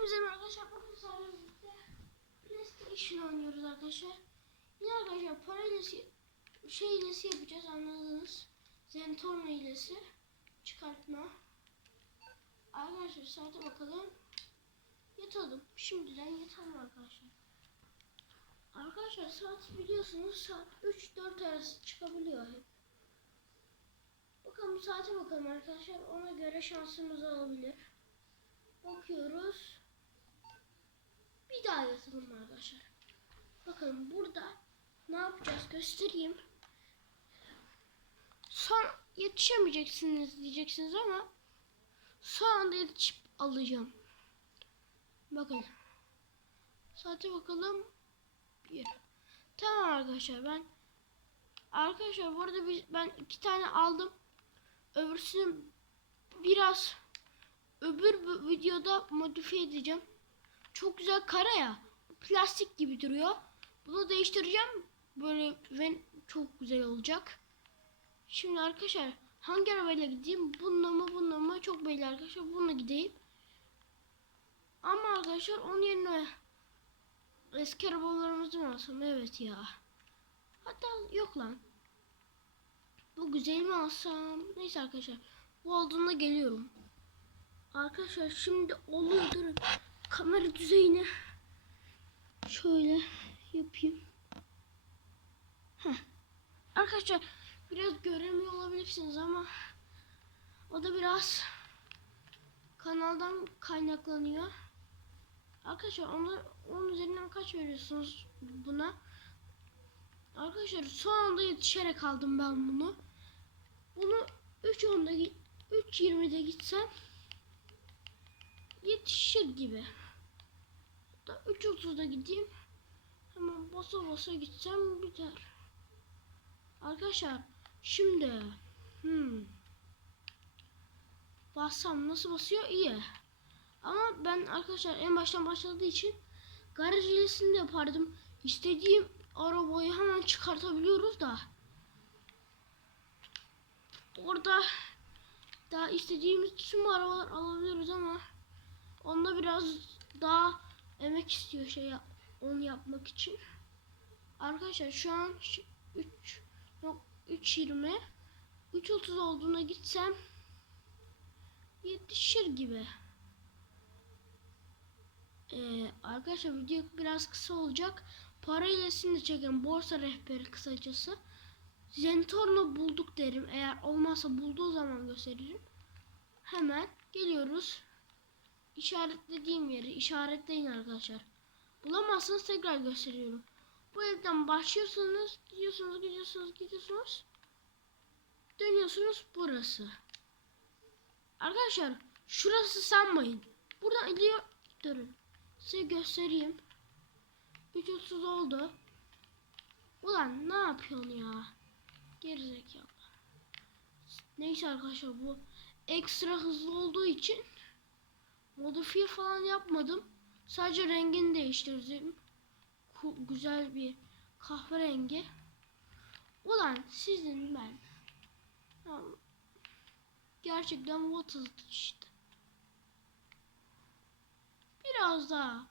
Hepinize arkadaşlar. Bugün sizlerle birlikte PlayStation oynuyoruz arkadaşlar. Yine arkadaşlar para hilesi, şey hilesi yapacağız anladınız. Zentorno hilesi. Çıkartma. Arkadaşlar saate bakalım. Yatalım. Şimdiden yatalım arkadaşlar. Arkadaşlar saat biliyorsunuz saat 3-4 arası çıkabiliyor hep. Bakalım saate bakalım arkadaşlar. Ona göre şansımız olabilir. Bakıyoruz. Bir daha yatalım arkadaşlar. Bakın burada ne yapacağız göstereyim. Son yetişemeyeceksiniz diyeceksiniz ama son anda yetişip alacağım. Bakın. Saate bakalım. Bir. Tamam arkadaşlar ben Arkadaşlar bu arada biz, ben iki tane aldım. Öbürsünü biraz öbür videoda modifiye edeceğim. Çok güzel kara ya. Plastik gibi duruyor. Bunu değiştireceğim. Böyle ve çok güzel olacak. Şimdi arkadaşlar hangi arabayla gideyim? Bununla mı bununla mı? Çok belli arkadaşlar. Bununla gideyim. Ama arkadaşlar onun yerine eski arabalarımızı mı alsam? Evet ya. Hatta yok lan. Bu güzel mi alsam? Neyse arkadaşlar. Bu olduğunda geliyorum. Arkadaşlar şimdi oluyor durun. Kamera düzeyini şöyle yapayım. Heh. Arkadaşlar biraz göremiyor olabilirsiniz ama o da biraz kanaldan kaynaklanıyor. Arkadaşlar onu, onun üzerinden kaç veriyorsunuz buna? Arkadaşlar son anda yetişerek aldım ben bunu. Bunu 3.10'da 3.20'de gitsem yetişir gibi. Da 3.30'da gideyim. Hemen basa basa gitsem biter. Arkadaşlar şimdi hmm, bassam nasıl basıyor iyi. Ama ben arkadaşlar en baştan başladığı için garaj hilesini de yapardım. İstediğim arabayı hemen çıkartabiliyoruz da. Orada daha istediğimiz tüm arabalar alabiliyoruz ama onda biraz daha emek istiyor şey yap, onu yapmak için. Arkadaşlar şu an 3 yok 3.20 3.30 olduğuna gitsem yetişir gibi. Ee, arkadaşlar video biraz kısa olacak. Para ilesini çeken borsa rehberi kısacası. Zentorno bulduk derim. Eğer olmazsa bulduğu zaman gösteririm. Hemen geliyoruz. İşaretlediğim yeri işaretleyin arkadaşlar. Bulamazsanız tekrar gösteriyorum. Bu evden başlıyorsunuz, gidiyorsunuz, gidiyorsunuz, gidiyorsunuz. Dönüyorsunuz burası. Arkadaşlar şurası sanmayın. Buradan gidiyor. Durun. Size göstereyim. 3.30 oldu. Ulan ne yapıyorsun ya? Gerizekalı. Neyse arkadaşlar bu ekstra hızlı olduğu için modifiye falan yapmadım. Sadece rengini değiştirdim. Güzel bir kahverengi. Ulan sizin ben. Gerçekten is işte. Biraz daha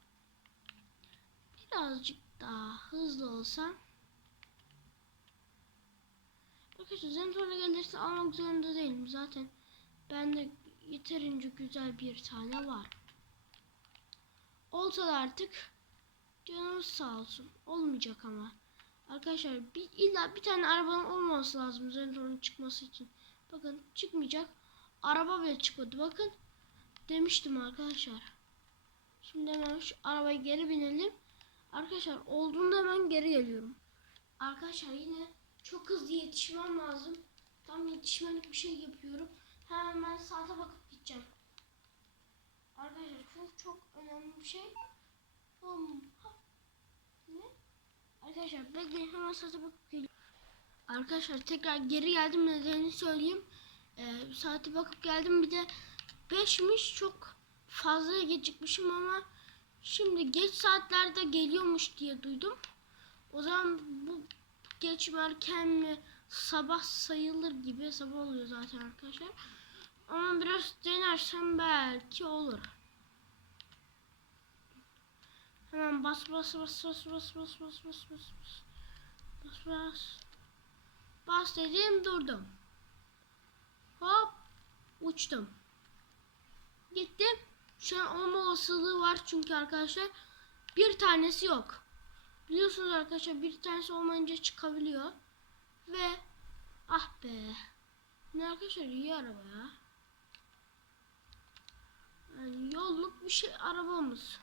birazcık daha hızlı olsam Arkadaşlar Zentorn'a gelirse almak zorunda değilim. Zaten bende yeterince güzel bir tane var. Olsa da artık canımız sağ olsun. Olmayacak ama. Arkadaşlar bir, illa bir tane arabanın olmaması lazım Zentorn'un çıkması için. Bakın çıkmayacak. Araba bile çıkmadı. Bakın demiştim arkadaşlar. Şimdi hemen şu arabaya geri binelim. Arkadaşlar olduğunda hemen geri geliyorum. Arkadaşlar yine çok hızlı yetişmem lazım. Tam yetişmelik bir şey yapıyorum. Hemen saate bakıp gideceğim. Arkadaşlar çok çok önemli bir şey. Ha. Ne? Arkadaşlar bekleyin hemen saate bakıp geliyorum. Arkadaşlar tekrar geri geldim nedenini söyleyeyim. Ee, saate bakıp geldim bir de 5'miş çok fazla gecikmişim ama şimdi geç saatlerde geliyormuş diye duydum. O zaman bu geç mi erken mi sabah sayılır gibi sabah oluyor zaten arkadaşlar. Ama biraz denersem belki olur. Hemen bas bas bas bas bas bas bas bas bas bas. Bas bas. Bas dedim durdum. Hop uçtum. Gittim. Şu an olma olasılığı var çünkü arkadaşlar bir tanesi yok. Biliyorsunuz arkadaşlar bir tanesi olmayınca çıkabiliyor. Ve ah be. Ne arkadaşlar iyi araba ya. Yani yolluk bir şey arabamız.